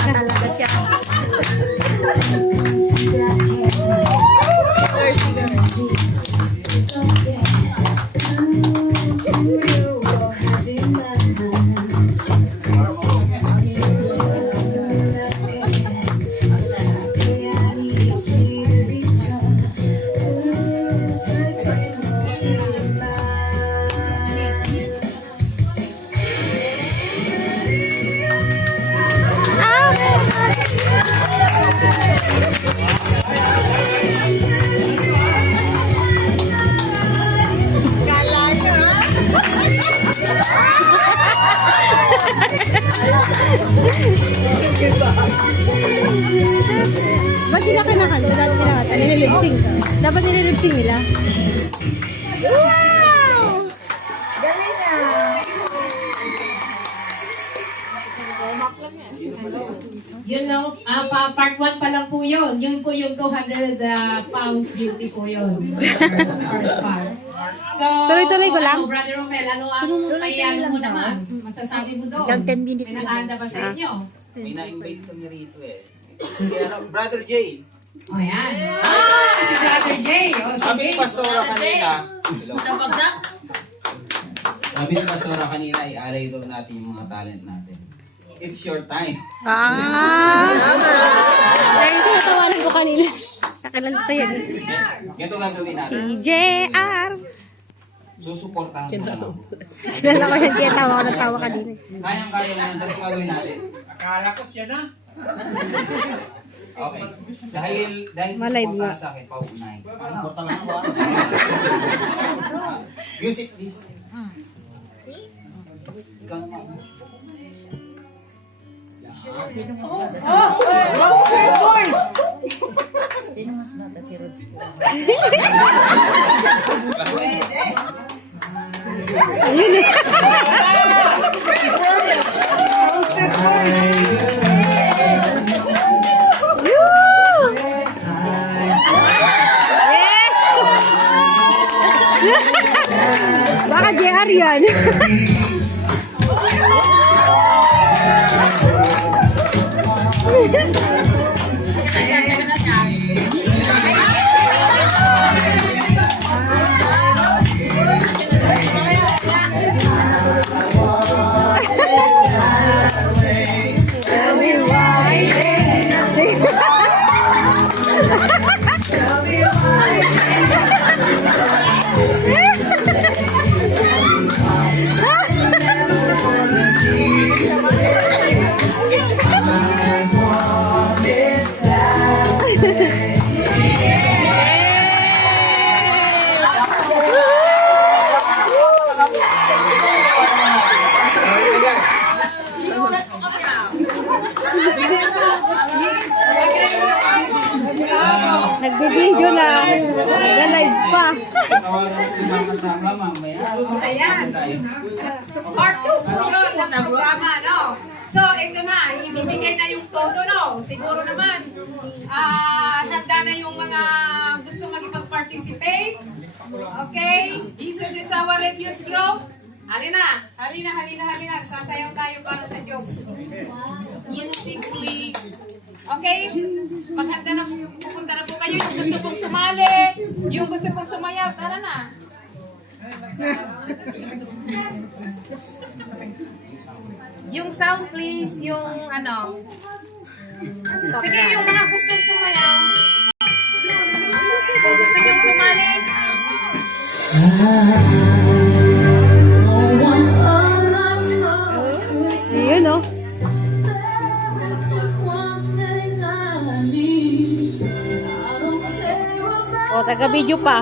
talaga siya. Ba't nila kinakanta? Dapat kinakanta. Nililipsing. Dapat nililipsing nila. Wow! Galing na! Yun lang, part 1 pa lang po yun. Yun po yung 200 pounds beauty po yun. Or scar. So, Tuloy-tuloy ko lang. Brother Romel, ano mo naman? Masasabi mo doon? Hanggang 10 minutes May nakahanda ba sa inyo? May na-invite kami rito eh. Kaya Brother Jay. O yan. Si Brother Jay. O Sabi sige. ni Pastora kanina. Sabi ni Pastora kanina, i-alay daw natin yung mga talent natin. It's your time. Dahil tinatawanan ko kanina. Kakilala ko yan. Ganito gagawin natin. Si JR. Susuportahan mo lang ako. Kilala ko yan. Kaya tawa ko ng tawa kanina. Kayang-kaya mo yan. Ganito gagawin natin. Akala ko siya na. Okay. Dahil Malay mo. suportahan sa akin, paunahin. Suportahan lang ako. Music please. Ikaw naman. Baka JR yan. Nagbibideo na. Nag-live pa. Tawagan ko yung kasama mamaya. Ayan. Part 2 po yun ng programa, no? So, ito na. Ibibigay na yung todo, no? Siguro naman, handa na yung mga gusto magipag-participate. Okay? Jesus is our refuge group. Halina. Sasayaw tayo para sa Diyos. Music, please. Okay? Maghanda na po, pupunta na po kayo. Yung gusto pong sumali, yung gusto pong sumayaw, tara na. Yung sound please, yung ano. Sige, yung mga gusto sumayaw. Kung gusto nyo sumali. Ayun, no? O, taga-video pa.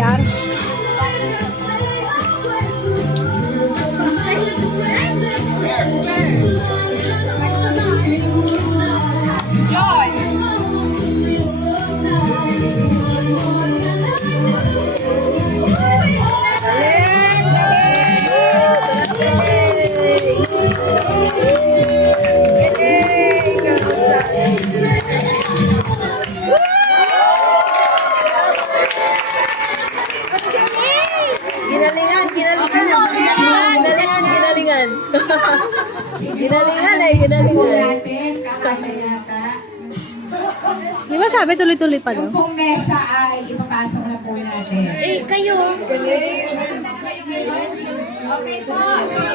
CR. Joy! Ginalingan, ginalingan. Ginalingan, ginalingan. Ginalingan eh, ginalingan. natin, kakain na yata. Di ba sabi tuloy-tuloy pa Yung daw? pong mesa ay ipapasok na po natin. Eh, kayo. Okay po, sige